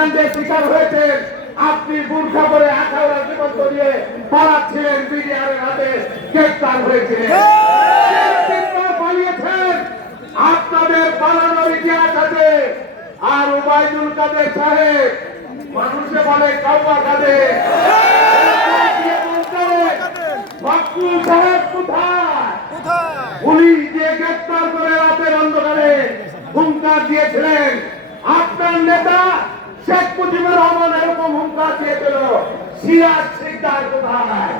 হত্যাকাণ্ডের শিকার হয়েছেন। আপনি বুরখা পরে আখাউড়া জীবন দিয়ে পালাচ্ছিলেন, বিডিআরের হাতে গ্রেফতার হয়েছিলেন, পালিয়েছেন। আপনাদের পালানোর ইতিহাস আছে। আর ওবায়দুল কাদের সাহেব মানুষে বলে কাউয়া কাদের, মকবুল সাহেব কোথায়? পুলিশ দিয়ে গ্রেফতার করে রাতের অন্ধকারে হুঙ্কার দিয়েছিলেন। আপনার নেতা শেখ মুজিবুর রহমান এরকম হুঙ্কার দিয়েছিল, সিরাজ শিকদার কোথায়?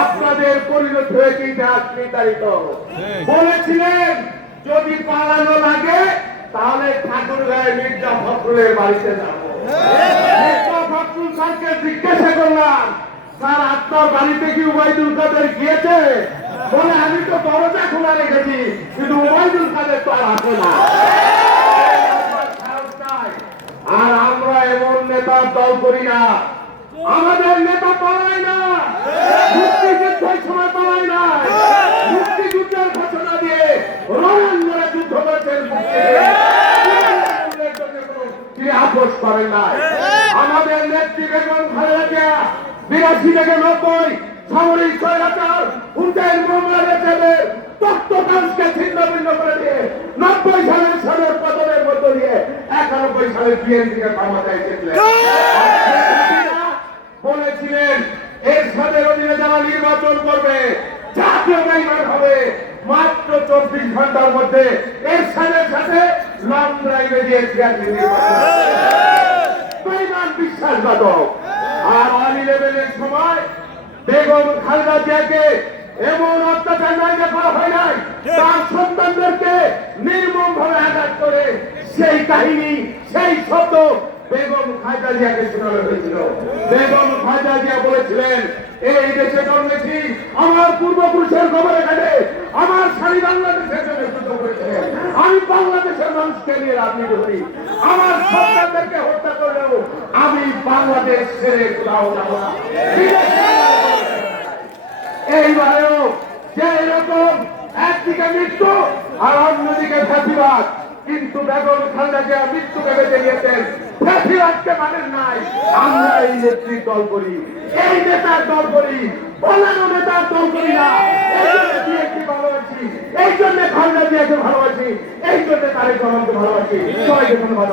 আপনাদের পরিণত হয়েছে ইতিহাস নির্ধারিত। বলেছিলেন যদি পালানো লাগে তাহলে ঠাকুরগাঁয়ের মির্জা ফখরুলের বাড়িতে যাবো। মির্জা ফখরুল স্যারকে জিজ্ঞাসা করলাম, স্যার আপনার বাড়িতে কি ওবায়দুল কাদের গিয়েছে? বলে আমি তো দরজা খোলা রেখেছি, কিন্তু ওবায়দুল কাদের তো আর আসে না। আর আমরা এমন নেতার দল করি না। আমাদের নেতা পালায় না, মুক্তিযুদ্ধের সময় পালায় না, মুক্তিযুদ্ধের ঘোষণা দিয়ে রণাঙ্গনে যুদ্ধ করেছেন, তিনি আপোষ করেন নাই। আমাদের নেত্রী বেগম খালেদা জিয়া 82 থেকে 90 সামরিক স্বৈরাচার হুসেইন মোহাম্মদের তত্ত্বাবধানকে ছিন্ন ভিন্ন করে দিয়ে 90 সালের সনের পতনের মধ্য দিয়ে 91 সালের বিএনপিকে ক্ষমতায় এসেছিলেন। বলেছিলেন এরশাদের অধীনে যারা নির্বাচন করবে জাতীয় বেইমান হবে। মাত্র 24 ঘন্টার মধ্যে এরশাদের সাথে লং ড্রাইভে দিয়েছিলেন বেইমান বিশ্বাসঘাতক। আর 11-এর সময় বেগম খালেদা জিয়াকে এমন অত্যাচার নাই করা হয় নাই, তার সন্তানদেরকে নির্মম ভাবে আঘাত করে সেই কাহিনী, সেই শব্দ বেগম খালেদা জিয়াকে শোনানো হয়েছিল। বেগম খালেদা জিয়া বলেছিলেন এই দেশে জন্মেছি আমার পূর্বপুরুষের খবরে ঘাটে, আমার স্বামী বাংলাদেশের জন্য যুদ্ধ করেছিলেন, আমি বাংলাদেশের মানুষকে নিয়ে রাজনীতি করি, আমার সন্তানদেরকে হত্যা করলেও আমি বাংলাদেশ ছেড়ে কোথাও যাব না। এইবারেও যে এরকম একদিকে মৃত্যু আর অন্যদিকে ফাঁসিবাদ, কিন্তু বেগম খালেদা জিয়া মৃত্যুকে বেঁচে গিয়েছেন, ফাঁসিবাদকে মানেন নাই। আমরা এই নেত্রীর দল করি, এই নেতার দল করি, অন্যান্য নেতার দল করি না। ভালোবাসি, এই জন্য খালেদা জিয়াকে ভালোবাসি, এই জন্য তারেক রহমানকে ভালোবাসি। সবাইকে ধন্যবাদ।